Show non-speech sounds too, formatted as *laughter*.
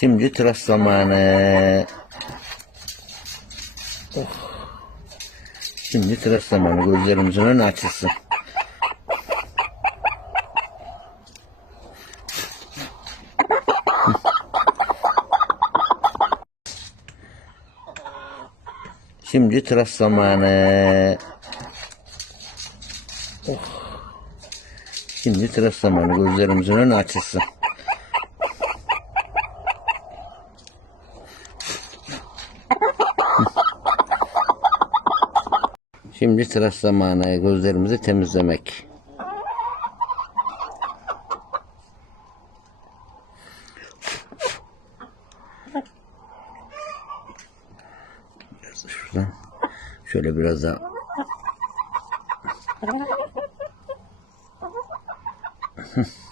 Şimdi tıraş zamanı. Oh. Şimdi tıraş zamanı. Gözlerimizin önü açılsın. Şimdi tıraş zamanı. Oh. Şimdi tıraş zamanı. Gözlerimizin önü açılsın. Şimdi tıraş zamanı gözlerimizi temizlemek. Biraz da şuradan. Şöyle biraz daha. *laughs*